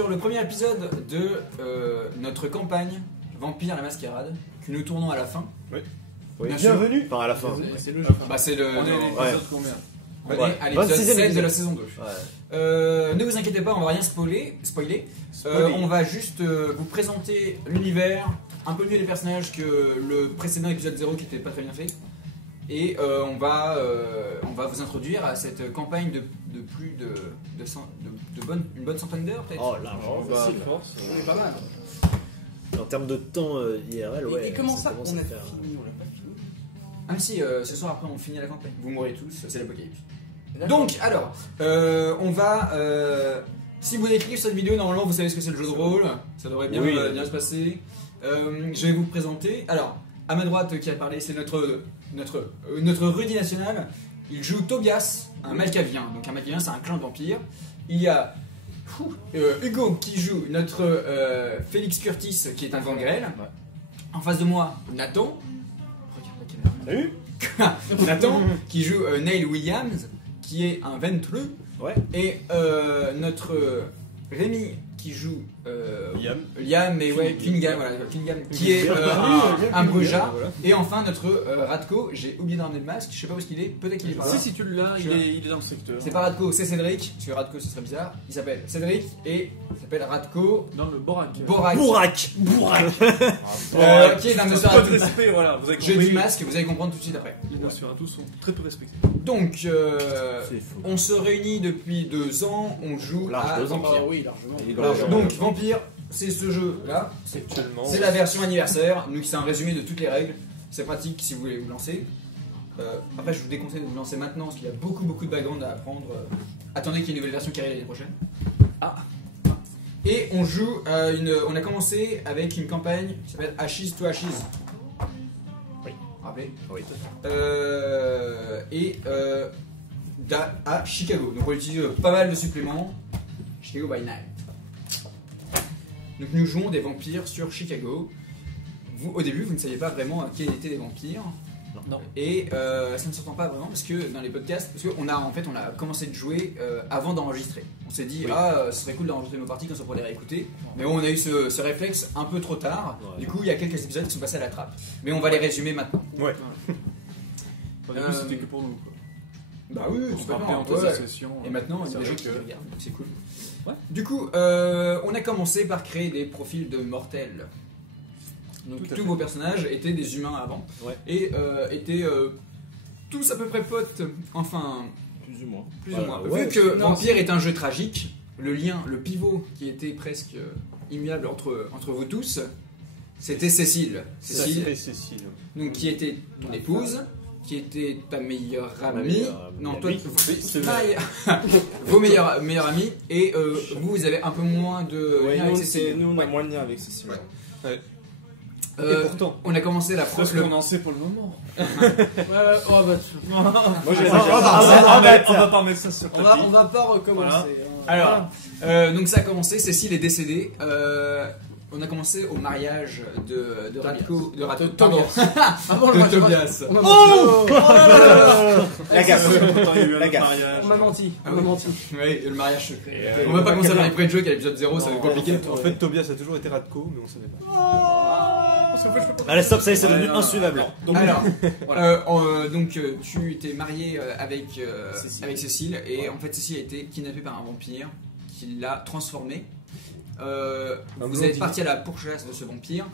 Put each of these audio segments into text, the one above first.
sur le premier épisode de notre campagne Vampire la Mascarade que nous tournons à la fin. Oui, Bien sûr. bienvenue. Enfin, à la fin. C'est le jeu. Bah, c'est le. On est à l'épisode combien? On est à l'épisode 26e 7 de la saison 2. Ouais. Ne vous inquiétez pas, on va rien spoiler. On va juste vous présenter l'univers, un peu mieux les personnages que le précédent épisode 0 qui était pas très bien fait. Et on va vous introduire à cette campagne de plus une bonne centaine d'heures peut-être. Oh, largement facile. Force. On est pas mal. En termes de temps IRL, ouais. Et comment ça, commence on à a faire- fini, on l'a pas fini. Ah mais si, ce soir après on finit la campagne. Vous mourrez tous, c'est l'apocalypse. D'accord. Donc alors, on va... si vous avez cliqué sur cette vidéo, normalement vous savez ce que c'est le jeu de rôle. Ça devrait bien, Oui. bien se passer. Je vais vous présenter. Alors, à ma droite qui a parlé, c'est notre Rudy national. Il joue Tobias, un Malkavien. Donc un Malkavien c'est un clan de vampires. Il y a Hugo qui joue notre Félix Curtis qui est un gangrel. En face de moi, Nathan. Regarde la caméra. Salut. Nathan qui joue Neil Williams qui est un Ventrue. Ouais. Et notre Rémi qui joue Liam. et ouais, Kingham, voilà, Kingham, qui est un Boja. Voilà. Et enfin notre Radko, j'ai oublié de ramener le masque, je sais pas où est-ce qu'il est, peut-être qu'il est par là. Si tu l'as, il est dans le secteur. C'est pas Radko, c'est Cédric, parce que Radko ce serait bizarre. Il s'appelle Cédric et il s'appelle Radko Dans le Borak. Borak. Bourrac. Qui est un Pas de Nosferatu. respect, voilà. Vous avez J'ai compris. du masque, vous allez comprendre tout de suite après. Les Nosferatu sont très peu respectés. Donc, C'est faux. on se réunit depuis 2 ans, on joue Large à 2 ans. Vampire. Ah oui, largement. Donc, Vampire, c'est ce jeu-là. Actuellement. C'est la version anniversaire. Nous, c'est un résumé de toutes les règles. C'est pratique si vous voulez vous lancer. Après, je vous déconseille de vous lancer maintenant parce qu'il y a beaucoup de background à apprendre. Attendez qu'il y ait une nouvelle version qui arrive l'année prochaine. Et on joue à on a commencé avec une campagne qui s'appelle Ashes to Ashes. Oui. Rappelez. Oui. À Chicago. Donc on utilise pas mal de suppléments. Chicago by Night. Donc nous jouons des vampires sur Chicago. Vous, au début, vous ne saviez pas vraiment quels étaient les vampires. Non. Et ça ne s'entend pas vraiment parce que dans les podcasts, parce qu'on a on a commencé de jouer avant d'enregistrer. On s'est dit ce serait cool d'enregistrer nos parties comme ça pour les réécouter. Mais on a eu ce réflexe un peu trop tard. Ouais. Du coup, il y a quelques épisodes qui sont passés à la trappe. Mais on va les résumer maintenant. Ouais. Enfin, du coup, c'était que pour nous. Quoi. Bah oui, On tout va à fait. présenter Ouais. sa session. Et maintenant, il y a C'est des gens vrai qui que- regardent, donc c'est cool. Ouais. Du coup, on a commencé par créer des profils de mortels. Donc Tout à tous fait. vos personnages étaient des humains avant. Ouais. Et étaient tous à peu près potes. Enfin, Plus ou moins. plus ou Voilà, moins. ouais, Vu que non, Vampire est un jeu tragique, le lien, le pivot qui était presque immuable entre vous tous, c'était Cécile. Cécile, Cécile. donc, qui était ton épouse, qui était ta meilleure amie. meilleure Non, amie. toi, Oui, c'est vrai. vos meilleurs amis. Et vous avez un peu moins de Ouais, lien avec Cécile. nous on a Ouais. moins de lien avec Cécile. Ouais. Euh, Et pourtant, on a commencé la parce première. qu'on en sait pour le moment. Ouais, oh bah, Moi j'ai On va pas remettre ça sur on va pas recommencer. Voilà. hein. Alors, donc ça a commencé, Cécile est décédée. On a commencé au mariage de Radko. De Radko. Tobias. Pardon. Avant le De match, Tobias. on m'a menti. La gaffe. La gaffe. On m'a menti. Ah On m'a oui. menti. Oui, le mariage secret. On va pas commencer à parler près de jeu qu'à l'épisode 0, ça va être compliqué. En fait, Tobias a toujours été Radko, mais on savait pas. Allez, stop, ça y est, c'est devenu insuivable. Alors, tu t'es marié avec Cécile et en fait Cécile a été kidnappée par un vampire qui l'a transformée. Vous êtes parti à la pourchasse de ce vampire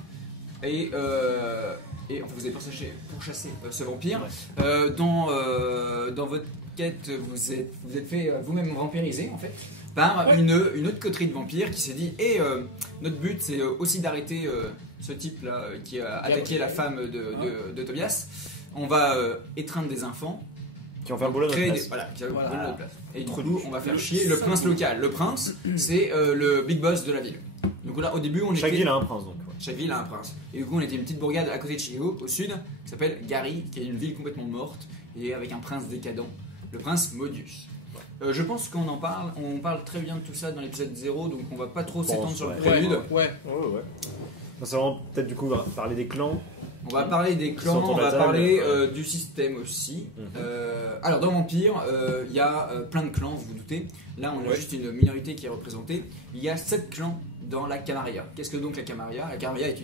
et enfin, vous avez pourchassé ce vampire. Dans votre quête, vous êtes fait vous-même vampiriser en fait par une autre coterie de vampires qui s'est dit notre but c'est aussi d'arrêter ce type là qui a attaqué la femme de Tobias. On va étreindre des enfants, Qui vont faire le boulot de notre créer place. des, voilà, qui va faire le boulot de notre place. Et du coup on va faire chier le prince local. Le prince c'est le big boss de la ville. Donc là au début on Chaque était ville a un prince donc. Ouais. chaque ville a un prince. Et du coup, on était une petite bourgade à côté de Chicago, au sud, qui s'appelle Gary, qui est une ville complètement morte, et avec un prince décadent, le prince Modius. Je pense qu'on en parle, on parle très bien de tout ça dans l'épisode 0, donc on va pas trop s'étendre sur le ouais. prélude. Ouais. Ouais. C'est vraiment peut-être du coup parler des clans On va parler des sont clans, autour on de la va table, parler ouais. du système aussi. Mhm. Alors dans Vampire, il y a plein de clans, vous vous doutez. Là, on a Ouais. juste une minorité qui est représentée. Il y a 7 clans dans la Camarilla. Qu'est-ce que donc la Camarilla? La Camarilla est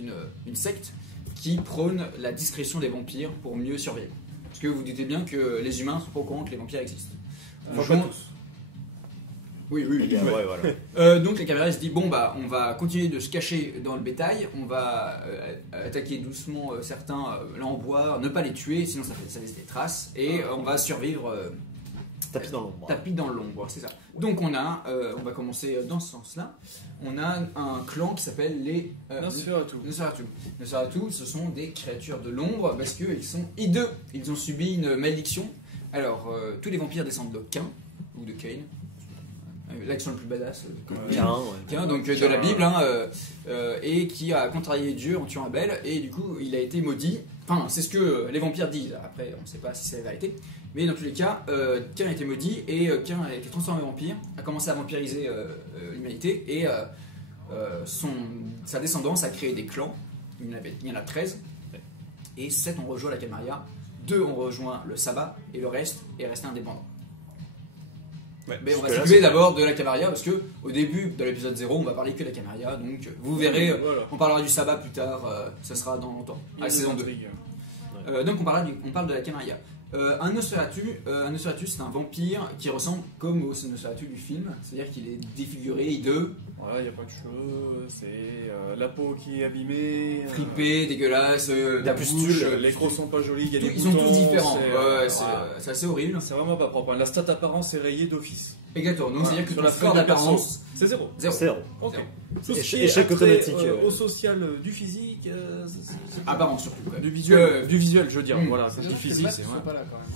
une secte qui prône la discrétion des vampires pour mieux survivre. Parce que vous vous doutez bien que les humains sont pas au courant que les vampires existent. Enfin, pas tous. Oui, oui, Ouais, voilà. donc la caméra se dit bon bah on va continuer de se cacher dans le bétail, on va attaquer doucement certains là en bois, ne pas les tuer sinon ça laisse des traces et on va survivre Tapis dans l'ombre. tapis dans l'ombre, c'est ça. Donc on va commencer dans ce sens-là. On a un clan qui s'appelle les Nosferatu. Nosferatu. Nosferatu, ce sont des créatures de l'ombre parce qu'ils sont hideux. Ils ont subi une malédiction. Alors tous les vampires descendent de Cain ou de Cain. L'action le plus badass, Cain, donc de la Bible, hein, et qui a contrarié Dieu en tuant Abel, et du coup il a été maudit. Enfin, c'est ce que les vampires disent, après on ne sait pas si c'est la vérité, mais dans tous les cas, Cain a été maudit, et Cain a été transformé en vampire, a commencé à vampiriser l'humanité, et sa descendance a créé des clans, il y en a 13, et 7 ont rejoint la Camarilla, 2 ont rejoint le Sabbat, et le reste est resté indépendant. Ouais, Mais on va jusque-là, s'occuper d'abord de la Camarilla parce que au début de l'épisode 0 on va parler que de la Camarilla, donc vous verrez, Voilà. on parlera du sabbat plus tard, ça sera dans longtemps, à la saison 2. Donc on parle de la Camarilla. Un Nosferatu c'est un vampire qui ressemble comme au Nosferatu du film, c'est-à-dire qu'il est défiguré, hideux, Voilà, il n'y a pas de cheveux, c'est la peau qui est abîmée. fripé, dégueulasse, la pustule, bouche, Les crocs sont pas jolis, il y a des ils sont tous boutons, différents, c'est- c'est assez horrible. C'est vraiment pas propre. La stat apparence est rayée d'office. Exactement, donc Voilà, c'est-à-dire que sur ton la score feuille de d'apparence, C'est 0. zéro. Zéro. Ok. Zéro. Tout ce qui Échec est attrait, automatique, au social du physique, Apparence surtout. du visuel, je veux dire. Mm. Voilà, c'est du physique, c'est vrai. pas là quand même.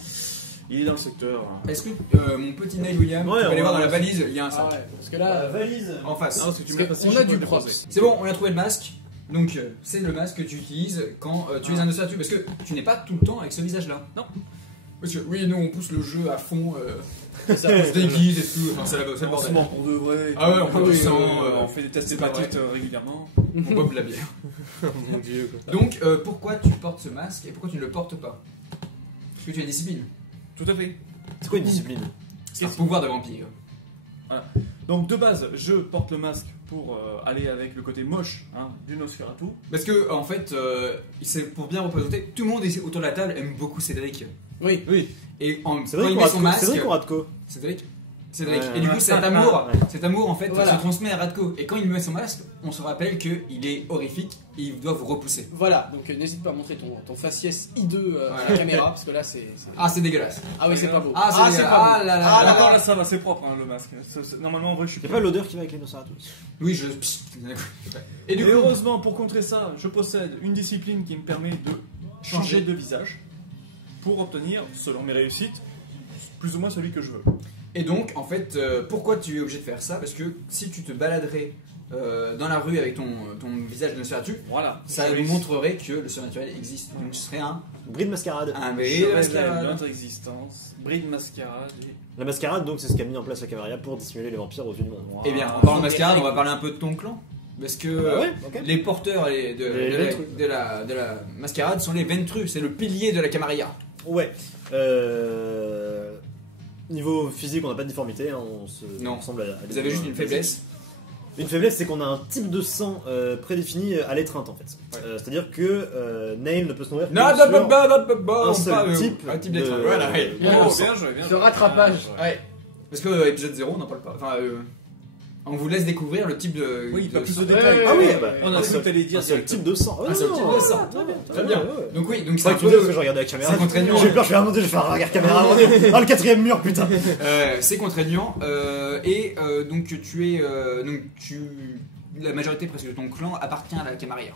Il est dans le secteur. Est-ce que mon petit Neil William, Ouais, tu peux aller on voir va- dans la valise, il y a un Ah sac. ouais, parce que là, valise. En face. Ah, parce que tu parce m'as que passé on chez a toi du le props. déposer. C'est bon, on a trouvé le masque. Donc c'est le masque que tu utilises quand tu es un Nosferatu. Parce que tu n'es pas tout le temps avec ce visage-là. Non. Parce que oui, nous on pousse le jeu à fond. On se déguise et tout. Enfin, c'est le On se bordel. ment pour de vrai. Ah ouais, on prend du sang, on fait des tests c'est pas hépatites régulièrement. On boit de la bière. Mon dieu, quoi. Donc pourquoi tu portes ce masque et pourquoi tu ne le portes pas? Parce que tu as une discipline. Tout à fait. C'est quoi une discipline? C'est un pouvoir de vampire. Donc de base, je porte le masque pour aller avec le côté moche du Nosferatu. Parce que en fait, c'est pour bien représenter, tout le monde ici autour de la table aime beaucoup Cédric. oui. Oui. Et quand C'est il vrai met qu'on son masque, C'est vrai qu'on Radko. Cédric. Ouais, Et du coup, ouais. cet amour en fait Voilà. se transmet à Radko. Et quand il met son masque, on se rappelle qu'il est horrifique et il doit vous repousser. Voilà, donc n'hésite pas à montrer ton faciès hideux à la caméra, parce que là c'est. Ah, c'est dégueulasse. Ah oui, c'est pas beau. Ah, c'est pas ah beau. là là Ah là d'accord, là. là ça va, c'est propre le masque. Normalement en vrai je suis Y'a pas l'odeur qui va avec les Nosferatu? Oui, je. Et du Et coup, heureusement pour contrer ça, je possède une discipline qui me permet de changer de visage pour obtenir, selon mes réussites, plus ou moins celui que je veux. et donc, en fait, pourquoi tu es obligé de faire ça? Parce que si tu te baladerais dans la rue avec ton visage de Nosferatu, Voilà. ça nous montrerait que le surnaturel existe. Donc, ce serait un Bride mascarade. mais Je révèle mascarade. notre existence, bride mascarade. La mascarade, donc, c'est ce qu'a mis en place la Camarilla pour dissimuler les vampires aux yeux du monde. Eh bien, en parlant de mascarade, on va parler un peu de ton clan. Parce que Ah ouais, ok. les porteurs Les de la mascarade sont les Ventrus, c'est le pilier de la Camarilla. Ouais. Niveau physique, on n'a pas de difformité, hein, on se Non. ressemble à Vous des avez juste humains une faiblesse. Une faiblesse, c'est qu'on a un type de sang prédéfini à l'étreinte en fait. C'est-à-dire que Nail ne peut se nourrir que Non, sur un seul type un type de- d'étreinte. Voilà, ouais. Bien Oh, joué. bien joué, bien Ce joué. rattrapage. Ouais. Parce que épisode 0, on n'en parle pas. Enfin, on vous laisse découvrir le type de. Oui, pas plus de Ouais, détails. ouais, Ah oui, ouais, bah, On a un cru que t'allais dire un seul type de sang. Un seul type de sang. Très bien. Donc oui, donc C'est c'est vrai un que tu dis parce que peu. je regardais la caméra. C'est contraignant. J'ai peur, je vais remonter, je vais faire un regard caméra. Ah, le quatrième mur, putain. C'est contraignant. Donc tu es. La majorité presque de ton clan appartient à la Camarilla.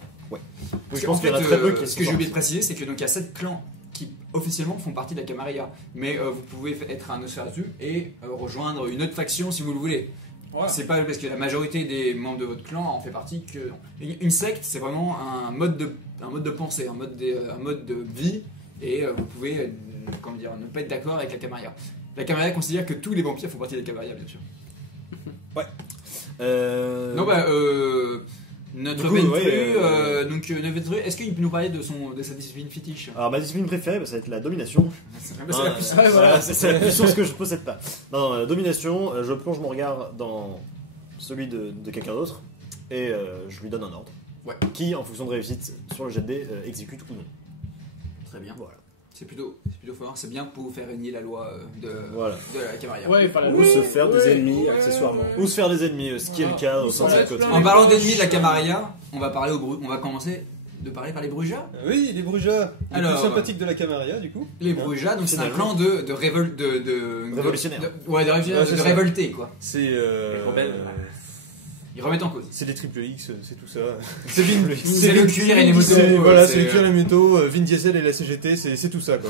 Je pense qu'il y en a très peu qui Ce que j'ai oublié de préciser, c'est que donc il y a 7 clans qui officiellement font partie de la Camarilla. Mais vous pouvez être un Nosferatu et rejoindre une autre faction si vous le voulez. Ouais. C'est pas parce que la majorité des membres de votre clan en fait partie que. Une secte, c'est vraiment un mode de pensée, un mode de vie, et vous pouvez comment dire, ne pas être d'accord avec la Camarilla. La Camarilla considère que tous les vampires font partie de la Camarilla, bien sûr. Non, bah, Notre Du coup, Ventru, ouais, notre Ventru, est-ce qu'il peut nous parler de sa discipline fétiche? Alors ma discipline préférée, ça va être la domination. C'est la puissance. Voilà, Voilà. c'est la puissance que je possède pas. Non, la domination, je plonge mon regard dans celui de quelqu'un d'autre et je lui donne un ordre. Ouais. Qui, en fonction de réussite sur le jet de dés, exécute ou non. Très bien. Voilà. C'est plutôt fort. C'est bien pour faire régner la loi Voilà. de la Camarilla. Ouais, enfin, Ou se faire des ennemis accessoirement. Ou se faire des ennemis, ce qui est le cas au sein de cette côte. En parlant d'ennemis de la Camarilla, on va commencer de parler par les Brujas. Oui, les Brujas, les Alors, plus sympathiques de la Camarilla, du coup. Les Brujas, donc c'est un clan Finalement. de Révolutionnaires. Ouais, de révolutionnaires, Ouais, c'est de ça. révoltés quoi. C'est rebelles. Ils remettent en cause. c'est des triple X, c'est tout ça. C'est le cuir et les motos. Voilà, c'est le cuir et les motos, Vin Diesel et la CGT, c'est tout ça, quoi.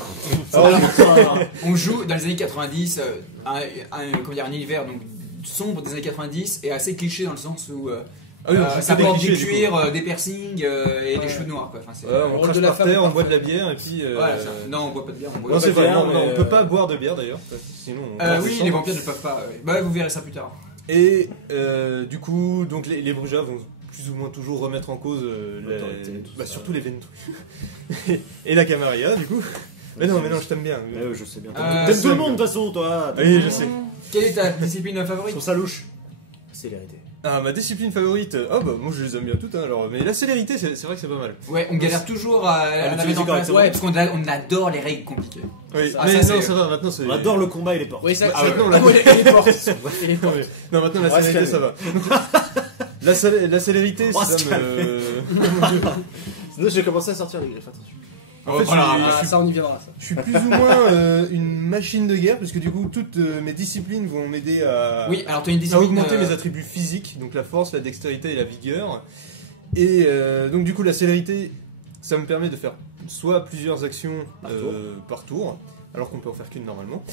Alors, On joue dans les années 90, comment dire, un univers donc sombre des années 90 et assez cliché dans le sens où ah oui, on ça fait porte du clichés, du coup. cuir, des piercings et des cheveux noirs quoi. Enfin, c'est... Ouais, on rôle crache de la par femme terre, on parfaite. boit de la bière, et puis... Voilà, ça. Non, on boit pas de bière, on boit Non, pas c'est de vrai, bière. non, on peut pas boire de bière, d'ailleurs. Sinon, on Oui, les vampires ne peuvent pas. Bah, vous verrez ça plus tard. Et du coup, donc les Brujas vont plus ou moins toujours remettre en cause L'autorité, tout ça. surtout les Ventru et la Camarilla, du coup. Mais non, je t'aime bien. Je sais bien. Euh, T'aimes tout le monde de toute façon, toi. Oui, je sais. Quelle est ta discipline Je favorite? trouve ça louche. Célérité. Ah, ma discipline favorite. Ah bah moi je les aime bien toutes, hein, alors. Mais la célérité, c'est vrai que c'est pas mal. Ouais, on galère toujours à la l'utiliser mettre en place. correctement. Ouais, parce qu'on adore les règles compliquées. Oui, Ah, mais ça, non, c'est- ça va. Maintenant c'est. On adore le combat et les portes. Oui, ça, Ah, maintenant, ah, la- ouais, les portes. Et les Non, portes. mais- non, maintenant la On va se célérité, ça va. la célérité, On va ça se me. Sinon, j'ai commencé à sortir les griffes, attention. En fait, Voilà, je suis- Ça, on y viendra. Ça. je suis plus ou moins une machine de guerre, parce que du coup, toutes mes disciplines vont m'aider à. Oui, alors tu as une à discipline. augmenter mes attributs physiques, donc la force, la dextérité et la vigueur. Et donc du coup la célérité, ça me permet de faire soit plusieurs actions par tour, alors qu'on peut en faire qu'une normalement,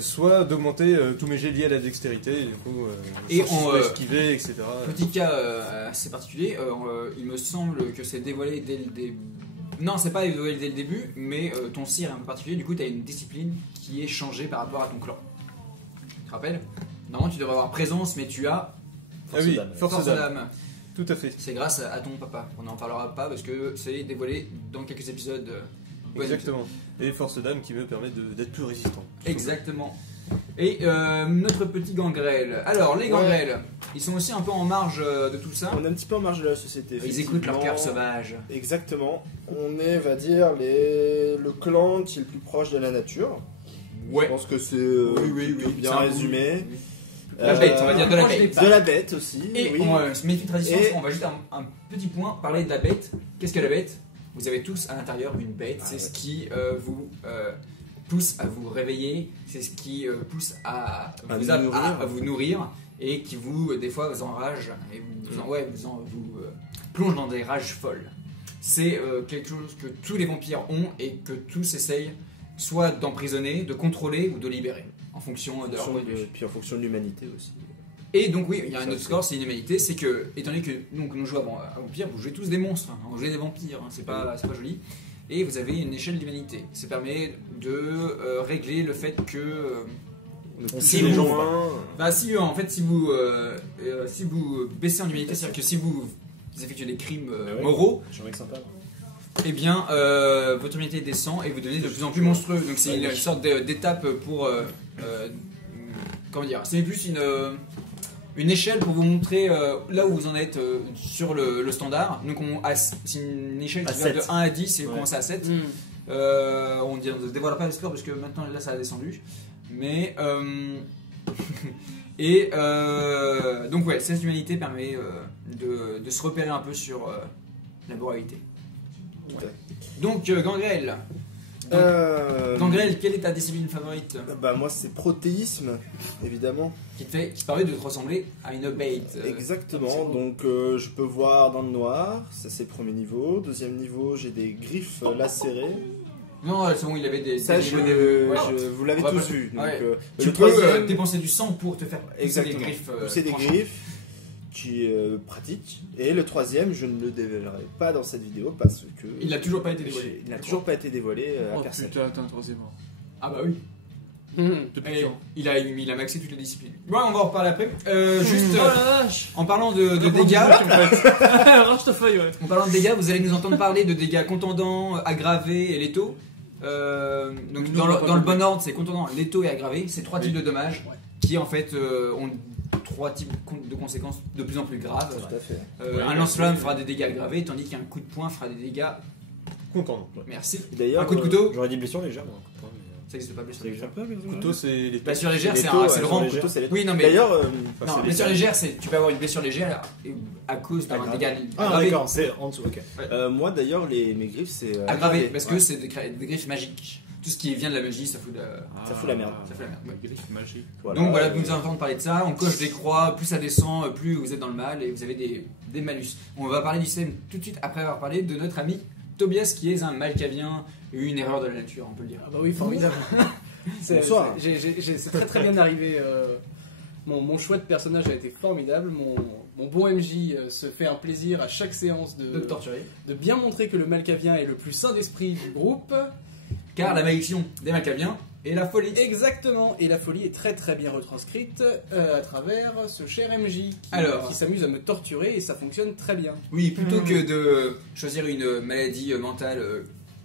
soit d'augmenter tous mes jets liés à la dextérité, et du coup Et on on, esquiver, etc. Petit cas assez particulier, il me semble que c'est dévoilé dès le début. Non, c'est pas dévoilé dès le début, mais ton sire est un peu particulier, du coup tu as une discipline qui est changée par rapport à ton clan. Tu te rappelles? Normalement tu devrais avoir présence, mais tu as Ah oui, d'âme. force force d'âme, d'âme. tout à fait. C'est grâce à ton papa. On n'en parlera pas parce que c'est dévoilé dans quelques épisodes. Exactement. Et force d'âme qui me permet d'être plus résistant. Exactement. Et notre petit gangrel. Alors, les gangrels, ils sont aussi un peu en marge de tout ça. On est un petit peu en marge de la société. Ils écoutent leur cœur effectivement. sauvage. Exactement. On est, va dire, le clan qui est le plus proche de la nature. Je Ouais. pense que c'est plutôt bien C'est un résumé. La bête, on va dire de la Proche bête. De la bête aussi. Et oui. on se méfie de tradition, Et- on va juste un petit point parler de la bête. Qu'est-ce que la bête? Vous avez tous à l'intérieur une bête, c'est ce qui vous pousse à vous réveiller, c'est ce qui pousse à vous nourrir et qui vous, des fois, vous enrage et vous plonge dans des rages folles. C'est quelque chose que tous les vampires ont et que tous essayent soit d'emprisonner, de contrôler ou de libérer en fonction de leur point de vue. Puis en fonction de l'humanité aussi. Et donc oui, il y a un autre score, c'est une humanité, c'est que, étant donné que donc, nous jouons à vampire, vous jouez tous des monstres, hein, vous jouez des vampires, hein, c'est pas joli, et vous avez une échelle d'humanité. Ça permet de régler le fait que... Si les gens en fait, si vous baissez en humanité, c'est-à-dire que si vous effectuez des crimes moraux, Je suis un mec sympa. eh bien, votre humanité descend et vous devenez de plus en plus monstrueux. Donc c'est une sorte d'étape pour... comment dire? C'est plus une échelle pour vous montrer là où vous en êtes sur le standard. Donc c'est une échelle qui À va de 7. 1 à 10 et vous Ouais. commencez à 7. On ne dévoile pas le score parce que maintenant là ça a descendu. Mais... et donc ouais, cette humanité permet de se repérer un peu sur la moralité. Donc Gangrel. Gangrel, quelle est ta discipline favorite Bah moi c'est protéisme, évidemment. qui te permet de te ressembler à une bête Exactement, donc je peux voir dans le noir, ça c'est le premier niveau. Deuxième niveau, j'ai des griffes lacérées. Non, c'est bon, il avait des... Ça, des niveaux de- ouais. vous l'avez On va tous pas- vu. Donc, ouais. le Tu peux troisième, dépenser du sang pour te faire pousser des exactement, griffes. pousser des tranchantes. griffes, qui est pratique. Et le troisième, je ne le dévoilerai pas dans cette vidéo parce que Il n'a toujours pas été dévoilé. il n'a toujours pas été dévoilé à Oh personne. putain, t'as un troisième. Ah bah oui. Depuis Et quand il a maxé toutes les disciplines. Ouais, on va en reparler après. Juste Oh la vache. en parlant de Comment dégâts, en fait Range ta feuille, ouais. en parlant de dégâts, vous allez nous entendre parler de dégâts contondants, aggravés et létaux. Donc Nous, dans on le, va pas dans le le bon ordre, c'est contondant, létaux et aggravés. C'est 3 Oui. types de dommages Ouais. qui en fait ont 3 types de conséquences de plus en plus graves. Tout à fait. Un lance-flamme fera des dégâts aggravés, tandis qu'un coup de poing fera des dégâts. Content. Ouais. Merci. D'ailleurs, Un coup de couteau, J'aurais dit blessure légère, moi. un coup de poing, mais, ça existe pas blessure ça légère. existe un peu, mais- Couteau, c'est les Blessure légère, Les c'est taux, c'est le ouais, rang. sur les couteaux, c'est les taux. Oui, non mais. D'ailleurs, Non, blessure légère, c'est tu peux avoir une blessure légère à cause d'un Aggravé. dégât Ah, aggravé. d'accord, c'est en dessous, ok. moi d'ailleurs, mes griffes, c'est. Aggravé, parce que Ouais. c'est des griffes magiques. Tout ce qui vient de la magie, ça fout de Ça fout la merde. ça fout la merde. Ouais. Griffe magique. Donc voilà, vous nous entendez parler de ça, on coche des croix, plus ça descend, plus vous êtes dans le mal et vous avez des malus. On va parler du système tout de suite après avoir parlé de notre ami Tobias qui est un malcavien, une erreur de la nature, on peut le dire. Ah bah oui, formidable. Bonsoir. C'est très très bien arrivé. Mon choix de personnage a été formidable. Mon bon MJ se fait un plaisir à chaque séance De te torturer. de bien montrer que le Malkavien est le plus sain d'esprit du groupe. Car la malédiction des malcaviens est la folie. Exactement, et la folie est très très bien retranscrite à travers ce cher MJ Alors. qui s'amuse à me torturer et ça fonctionne très bien. Oui, plutôt que de choisir une maladie mentale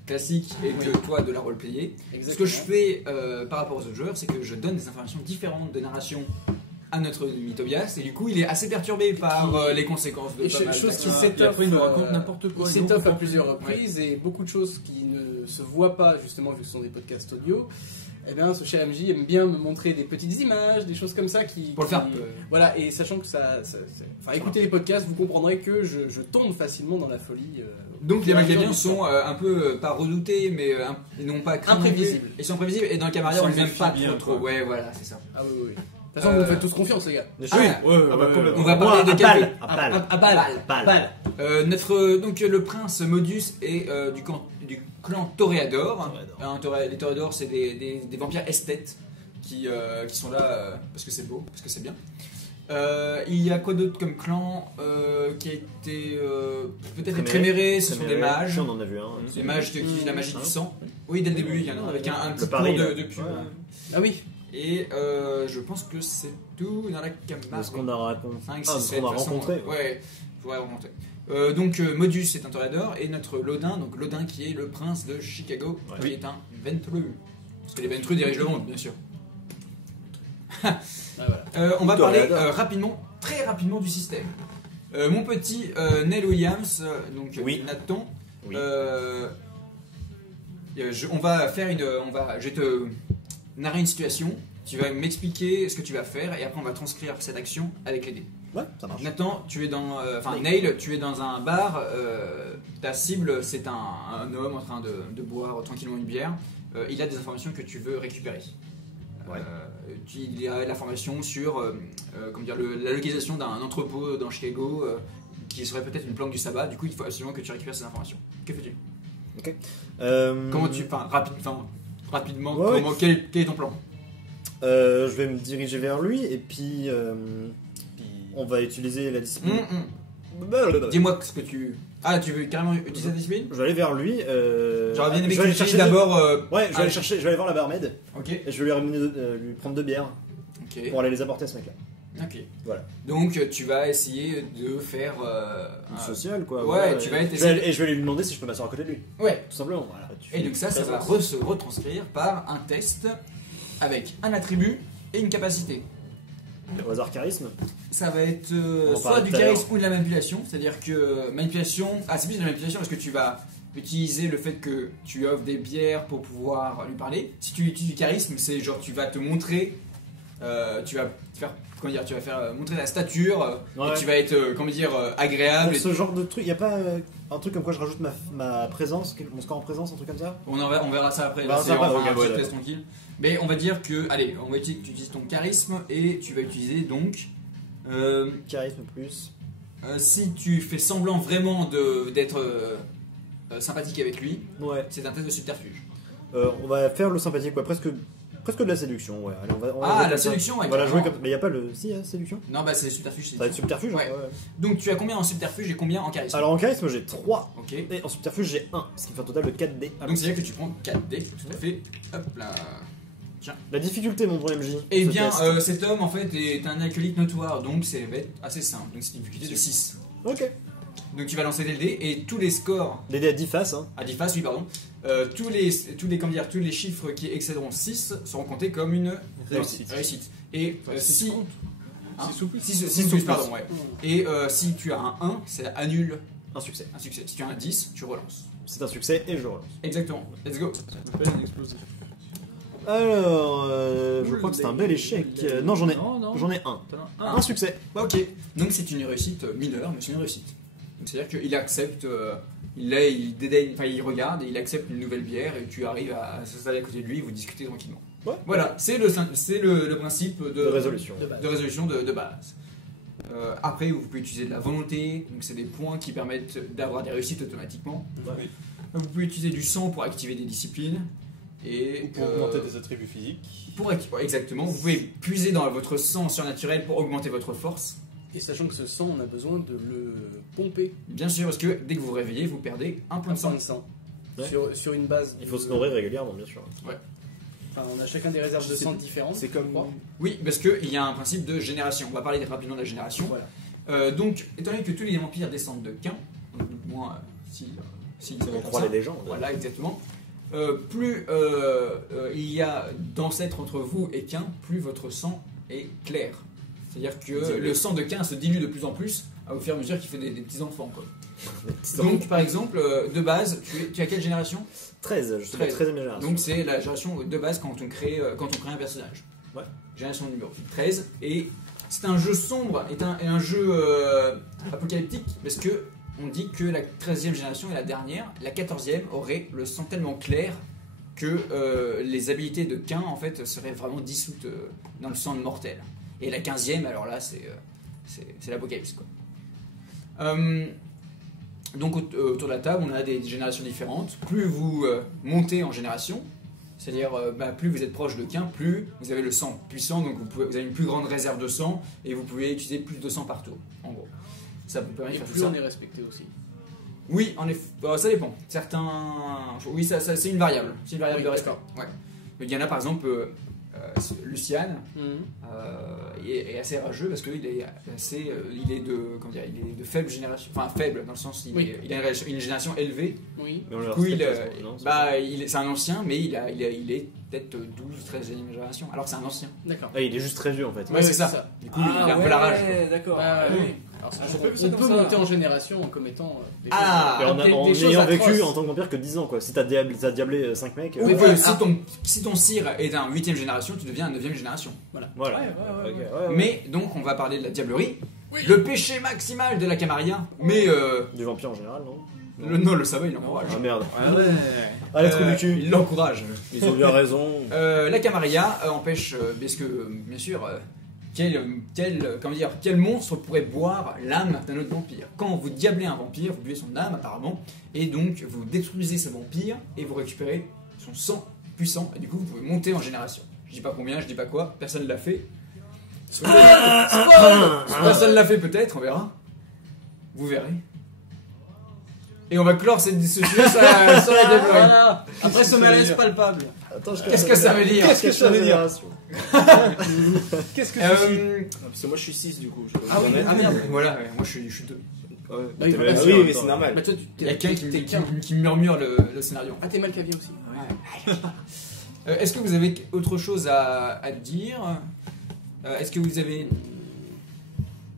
classique et que toi de la roleplayer, ce que je fais par rapport aux autres joueurs, c'est que je donne des informations différentes de narration à notre ami Tobias et du coup il est assez perturbé par les conséquences de Et pas mal chose d'actions. qui s'étoffe, Et après, il nous raconte n'importe quoi. Il il nous s'étoffe à comprend plusieurs plus. reprises et beaucoup de choses qui ne se voient pas justement vu que ce sont des podcasts audio. Eh bien, ce cher MJ aime bien me montrer des petites images, des choses comme ça qui. Pour le faire. Voilà, et sachant que enfin, écoutez les podcasts, vous comprendrez que je tombe facilement dans la folie. Donc les au fur et à mesure malcaviens du sont temps. un peu pas redoutés mais ils n'ont pas craint non plus. Imprévisibles. Ils sont imprévisibles et dans le Camarilla Ils on s'en les aime méfient pas bien, trop. quoi. Ouais voilà c'est ça. Ah oui, oui, oui. De toute façon, vous me faites tous confiance, les gars. Ah, Ouais, Ah bah ouais, complètement. on va parler de à café. balle, à balle. À balle. Balle. Notre donc le prince Modus est du clan Toréador. Les Toréadors c'est des vampires esthètes qui sont là parce que c'est beau, parce que c'est bien. Il y a quoi d'autre comme clan qui a été peut-être les Trémérés, ce sont des mages. On en a vu un. Des mages qui utilisent la magie Hein du sang. Oui, dès le début, il y en a avec un petit pari, cours là. de pub. Ouais. Ah oui. Et je pense que c'est tout dans la camarade. De ce qu'on a raconté. 5, Ah, de 6, ce 7, qu'on a rencontré. Ouais, faudrait rencontrer. Donc Modus est un toréador et notre Lodin, donc Lodin qui est le prince de Chicago, Ouais. qui est un ventreux. Parce que les ventreux dirigent le monde, bien sûr. Ah, voilà. On va parler Toréador. rapidement, très rapidement du système. Mon petit Neil Williams, donc Oui. Nathan, Oui. on va faire je vais te narrer une situation, tu vas m'expliquer ce que tu vas faire et après on va transcrire cette action avec les dés. Ouais, ça marche. Nathan, tu es dans, Neil, tu es dans un bar, ta cible c'est un homme en train de boire tranquillement une bière, il a des informations que tu veux récupérer. Ouais. Il y a l'information sur comment dire, la localisation d'un entrepôt dans Chicago qui serait peut-être une planque du sabbat, du coup il faut absolument que tu récupères ces informations. Que fais-tu? Comment tu. Rapidement, Ouais, quel est ton plan? Je vais me diriger vers lui et puis on va utiliser la discipline. Dis-moi ce que tu. Ah, tu veux carrément utiliser la discipline? Je vais aller vers lui. J'aurais bien aimé je que vais tu aller utilises chercher d'abord. Ouais, je vais aller chercher. Je vais aller voir la barmaid Ok, et je vais lui prendre 2 bières ok, pour aller les apporter à ce mec-là. ok. Voilà. Donc tu vas essayer de faire. Social quoi. Ouais, voilà. tu vas être- Et je vais lui demander si je peux m'asseoir à côté de lui. Ouais, Tout simplement. Voilà. et donc ça va se retranscrire par un test avec un attribut et une capacité. Au hasard charisme. Ça va être On en soit parlait du tout à l'heure. charisme ou de la manipulation, c'est-à-dire que manipulation, c'est plus de la manipulation parce que tu vas utiliser le fait que tu offres des bières pour pouvoir lui parler. Si tu utilises du charisme, c'est genre tu vas te montrer, tu vas faire montrer ta stature Ouais. et tu vas être agréable. Pour ce genre de truc, y a pas un truc comme quoi je rajoute ma présence, mon score en présence, un truc comme ça. On verra ça après. On Là, verra c'est ça après, enfin ok, un petit ouais, test tranquille. Mais on va dire que, allez, on va dire que tu utilises ton charisme et tu vas utiliser donc. Charisme plus. Si tu fais semblant vraiment d'être sympathique avec lui, Ouais. c'est un test de subterfuge. On va faire le sympathique, quoi. Presque de la séduction, ouais. Allez, on va jouer Ah, la comme ça. séduction, ouais. On va la jouer carrément. comme. Mais y a pas le. Si, hein, séduction. Non, bah c'est subterfuge. Ça va être subterfuge, Ouais. hein, ouais. Donc tu as combien en subterfuge et combien en charisme? Alors en charisme, j'ai 3. Ok. Et en subterfuge, j'ai 1. Ce qui fait un total de 4 dés. Donc c'est-à-dire que tu prends 4 dés, tout à fait. Hop là. Tiens. La difficulté, mon bon MJ. Eh ce bien, test. cet homme en fait est un alcoolique notoire, donc c'est va être assez simple. Donc c'est une difficulté de 6. Ok. Donc tu vas lancer des dés et tous les scores Les dés à 10 faces, hein. à 10 faces, oui, pardon. Tous les chiffres qui excéderont 6 seront comptés comme une réussite. Et si. Hein, 6 ou plus. 6 ou plus, pardon, ouais. Et si tu as un 1, ça annule Un succès. un succès. Si tu as un 10, tu relances. C'est un succès et je relance. Exactement. Let's go. Ça s'appelle un explosif. Alors, je crois que c'est un bel échec. Non, j'en ai Non. J'en ai un. T'en as un. Un succès. Bah, ok. Donc c'est une réussite mineure, mais c'est une réussite. Donc c'est-à-dire qu'il accepte, il dédaigne, enfin il regarde et il accepte une nouvelle bière et tu arrives à s'installer à côté de lui et vous discutez tranquillement. Ouais. Voilà, c'est le principe De résolution. de résolution de base. Après, vous pouvez utiliser de la volonté, donc c'est des points qui permettent d'avoir des réussites automatiquement. Ouais. Vous pouvez utiliser du sang pour activer des disciplines. Et Ou pour augmenter des attributs physiques. exactement, vous pouvez puiser dans votre sang surnaturel pour augmenter votre force. Et sachant que ce sang, on a besoin de le pomper. Bien sûr, parce que dès que vous vous réveillez, vous perdez un point Un de sang. point de sang. Ouais. Sur une base. Il faut se nourrir régulièrement, bien sûr. Enfin, on a chacun des réserves de sang différentes. C'est comme. je crois. Oui, parce qu'il y a un principe de génération. On va parler rapidement de la génération. Voilà. Donc, étant donné que tous les vampires descendent de Cain, donc moins si On croit les légendes. Voilà, exactement. Plus il y a d'ancêtres entre vous et Cain, plus votre sang est clair. C'est-à-dire que le sang de Cain se dilue de plus en plus au fur et à mesure qu'il fait des petits enfants. Quoi. Donc, par exemple, de base, tu as quelle génération 13, je suis la 13e génération. Donc, c'est la génération de base quand on crée un personnage. Ouais. Génération numéro 13. Et c'est un jeu sombre et un jeu apocalyptique parce que on dit que la 13e génération est la dernière. La 14e aurait le sang tellement clair que les habilités de Cain en fait seraient vraiment dissoutes dans le sang de mortel. Et la 15e, alors là, c'est l'apocalypse, quoi. Donc autour de la table, on a des générations différentes. Plus vous montez en génération, c'est-à-dire plus vous êtes proche de Cain, plus vous avez le sang puissant, donc vous avez une plus grande réserve de sang et vous pouvez utiliser plus de sang par tour, en gros. Ça vous permet de Et faire tout plus ça. on est respecté aussi. Oui, en effet, ça dépend. Certains, oui, ça c'est une variable, c'est une variable Oui, de respect. d'accord. Ouais. Mais il y en a par exemple, Luciane est assez rageux parce qu'il est assez, il est de faible génération, enfin faible dans le sens Oui. il a une génération élevée. Oui. Mais on le Du coup, respecte, non, c'est un ancien, mais il est peut-être 12-13e génération. Alors que c'est un ancien. D'accord. Ah, il est juste très vieux en fait. Ouais, c'est ça. Du coup, il a un peu la rage. quoi. D'accord. Ah, oui. oui. Alors, j'ai pas vu ça on comme peut ça. monter en génération en commettant des Ah, Et en des choses ayant atroces. vécu en tant que vampire que 10 ans quoi. Si t'as diablé 5 mecs. Oui, voilà. si ton cire est un 8e génération, tu deviens un 9e génération. Voilà. Ouais. Ok, ouais. Mais donc, on va parler de la diablerie. Le péché maximal de la Camarilla. Mais Du vampire en général, non le sabbat, il l'encourage. Ah merde. Ah ouais. Ah, les trous du cul. Il l'encourage. Ils ont bien raison. La Camarilla empêche, parce que, bien sûr, quel monstre pourrait boire l'âme d'un autre vampire? Quand vous diablez un vampire, vous buvez son âme apparemment, et donc vous détruisez ce vampire et vous récupérez son sang puissant, et du coup vous pouvez monter en génération. Je dis pas combien, je dis pas quoi, personne ne l'a fait. Personne ne l'a fait peut-être, on verra. Vous verrez. Et on va clore ce sujet sur la diablerie. Voilà. Après ce malaise palpable. Attends, Qu'est-ce que ça veut dire? Qu'est-ce que ça veut dire Qu'est-ce que Parce que moi je suis 6 du coup. Ah oui, ah merde. Voilà, ouais, moi je suis deux. Bah, il T'es faut le pas- MC, oui, en mais même c'est temps. normal. Bah, toi, Il y a quelqu'un t'es qu'un. qui murmure le scénario. Ah, t'es Malkavian aussi. Est-ce que vous avez autre chose à dire? Est-ce que vous avez...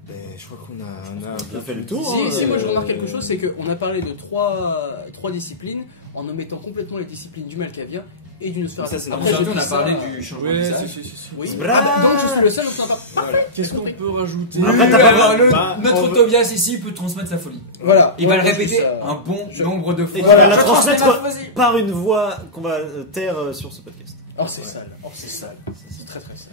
Ben, je crois qu'on a On a fait le tour. hein, Si moi je remarque quelque chose, c'est qu'on a parlé de trois disciplines en omettant complètement les disciplines du Malkavien et du Nosferatu. Ça, c'est Après, Surtout, j'ai on a dit ça, parlé du changement de Ouais, visage. si. Oui. Bra- Ah, bah, donc je suis le seul où ça n'a pas. Qu'est-ce qu'on peut rajouter Après, t'as pas Alors, besoin- Bah, notre on veut- Tobias ici peut transmettre sa folie. Voilà. Il va le Ouais, répéter ça. un bon nombre de fois. Et tu vas la Je transmets transmettre ma folie. par une voix qu'on va taire sur ce podcast. Oh, c'est sale. Oh, c'est sale. C'est très très sale.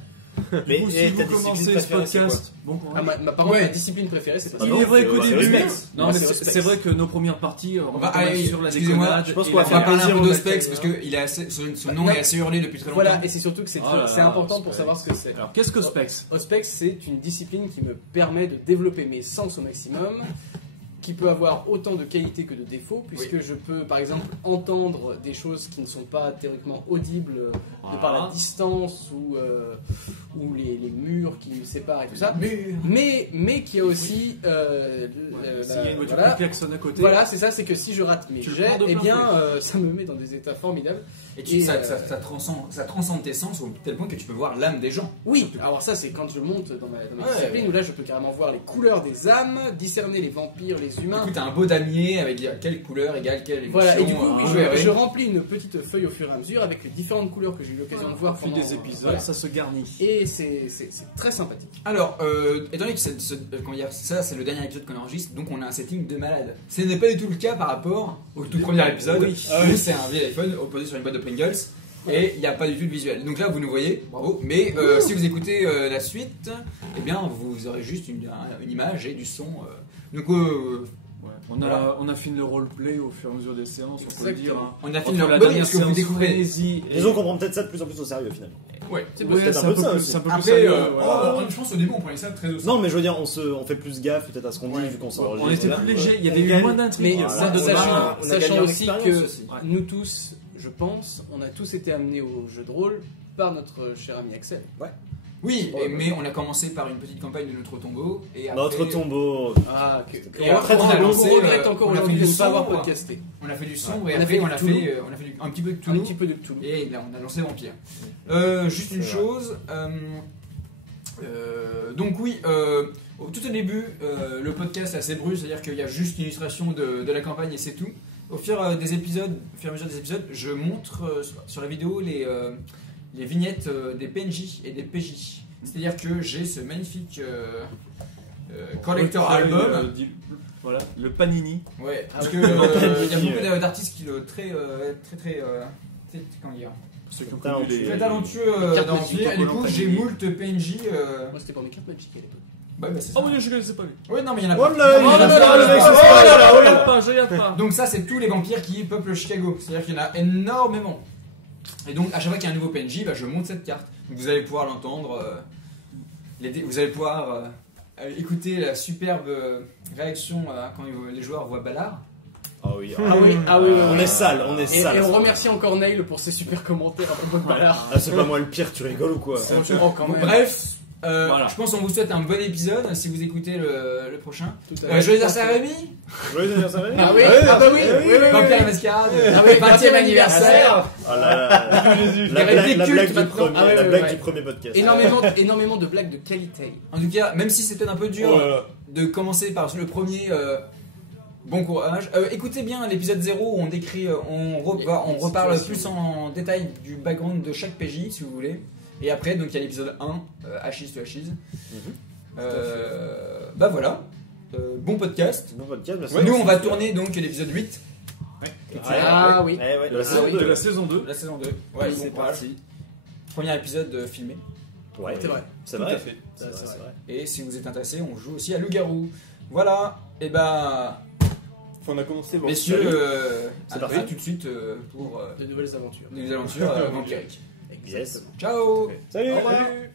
Mais Du coup, et si ta vous discipline commencez ce préférée, c'est quoi? podcast, bon Ah, courage. par contre, ma discipline préférée, c'est pas Ah ça. non, Il est vrai c'est- qu'au c'est début, respect. non Moi, mais c'est c'est respect. c'est vrai que nos premières parties, on va quand même sur la excusez-moi, déconnade. je pense et qu'on va la- faire parler un plaisir peu au d'Ospex lecteur. parce que il est son nom est assez hurlé depuis très longtemps. Voilà, et c'est surtout que c'est Oh là c'est là, important pour Ospex. savoir ce que c'est. Alors qu'est-ce que Spex? Ospex, c'est une discipline qui me permet de développer mes sens au maximum qui peut avoir autant de qualité que de défauts, puisque je peux par exemple entendre des choses qui ne sont pas théoriquement audibles de par la distance ou les murs qui nous séparent et tout ça, mais qui a aussi S'il y a une voiture qui klaxonne à côté. voilà, c'est ça, c'est que si je rate mes Tu le jets, prends de eh plein bien ça me met dans des états formidables. Et ça transcende tes sens au tel point que tu peux voir l'âme des gens. Oui, alors ça c'est quand je monte dans ma discipline où là je peux carrément voir les couleurs des âmes, discerner les vampires, les Du humains. coup, t'as un beau damier avec quelle couleur égale quelle émotion. Voilà, et du coup, ouais. je remplis une petite feuille au fur et à mesure avec les différentes couleurs que j'ai eu l'occasion de voir Au fil pendant des épisodes, voilà. ça se garnit. Et c'est très sympathique. Alors, étant donné que ça c'est le dernier épisode qu'on enregistre, donc on a un setting de malade. Ce n'est pas du tout le cas par rapport au tout premier épisode, où c'est un vieil iPhone posé sur une boîte de Pringles. Et il n'y a pas du tout de visuel. Donc là, vous nous voyez, bravo. Mais si vous écoutez la suite, eh bien, vous aurez juste une image et du son. Donc, On a fini le roleplay au fur et à mesure des séances, on peut le dire. Hein. on a fini le la roleplay dernière parce que vous séance découvrez. frénésie et- Disons qu'on prend peut-être ça de plus en plus au sérieux finalement. Ouais, c'est Ouais, peut-être c'est un peu de ça plus- aussi. c'est un peu plus Après, sérieux. je pense au début on prenait ça très au sérieux. Non, mais je veux dire, on fait plus gaffe peut-être à ce qu'on dit vu qu'on s'enregistre. On était là. plus léger, il y avait On eu gagne. moins d'intrigues. Mais Voilà. sachant aussi que aussi. nous tous, je pense, on a tous été amenés au jeu de rôle par notre cher ami Axel. Oui, mais on a commencé par une petite campagne de notre tombeau. Et après, Notre tombeau. Ah, Et on après, on a lancé, regrette encore on a fait aujourd'hui du de ne pas avoir sombre. podcasté. On a fait du sombre et On a après fait on du a Toulouse. fait un petit peu de Un Toulouse. petit peu de Toulouse. Et là on a lancé Vampire. Juste une C'est chose. Donc oui, tout au début, le podcast est assez brut, c'est-à-dire qu'il y a juste une illustration de la campagne et c'est tout. Au fur et à mesure des épisodes, je montre sur la vidéo les vignettes des PNJ et des PJ. C'est-à-dire que j'ai ce magnifique collector album. Voilà, le Panini. Ouais, parce que Panini, il y a beaucoup d'artistes qui le très comment dire, Ceux qui ont Putain, connu tu les. très talentueux Carte dans Magic, Vampire. Et du coup, Panini. j'ai moult PNJ. Moi, c'était pour mes cartes Magic à l'époque. Bah, c'est Oh ça. mon dieu, je connaissais pas lui. Ouais, non, mais il y en a Oh pas. là, Non, il non, a non, fait non, le non, mec, non, c'est non, ça. non, non, Je non, regarde pas, je regarde pas. Donc ça, c'est tous les vampires qui peuplent Chicago. C'est-à-dire qu'il y en a énormément. Et donc, à chaque fois qu'il y a un nouveau PNJ, bah, je monte cette carte. Donc, vous allez pouvoir l'entendre. Vous allez pouvoir écouter la superbe réaction quand les joueurs voient Ballard. Ah oui, On on est sale, on est Et sale. on remercie encore Neil pour ses super commentaires à propos de Ballard. Ah, c'est pas moi le pire, tu rigoles ou quoi? Franchement, quand Bon, même. bref, Voilà. je pense qu'on vous souhaite un bon épisode si vous écoutez le prochain. Tout à fait. Joyeux anniversaire Rémi. Joyeux anniversaire, Rémi. Ah oui, ah bah oui, oui, oui, Vampire la oui. Mascarade. Ah oui, 20e anniversaire. Ah là là. La répliques blague cultes du maintenant. premier- Ah ouais, la ouais, blague ouais. du premier podcast. Énormément de blagues de qualité. En tout cas, même si c'est peut-être un peu dur Oh là là. de commencer par le premier, bon courage. Écoutez bien l'épisode 0 où on décrit, on reparle plus en détail du background de chaque PJ si vous voulez. Et après, donc il y a l'épisode 1, Ashes to Ashes. Bah voilà, bon podcast. Bon podcast, merci. Nous on va tourner donc l'épisode 8 Ah oui. Ouais, ouais, de la Ah saison oui, 2. De la saison 2. de la saison 2. Ouais, Bon c'est courage. parti. Premier épisode filmé. Ouais, C'est vrai. C'est Tout vrai. à fait. C'est vrai, c'est vrai. Et si vous êtes intéressé, on joue aussi à Loup-Garou. Voilà, et bah. On a commencé. Bon, Messieurs, salut. C'est à parti. tout de suite pour De nouvelles aventures. des aventures vampiriques. Yes. Ciao. Salut. Au revoir. Salut.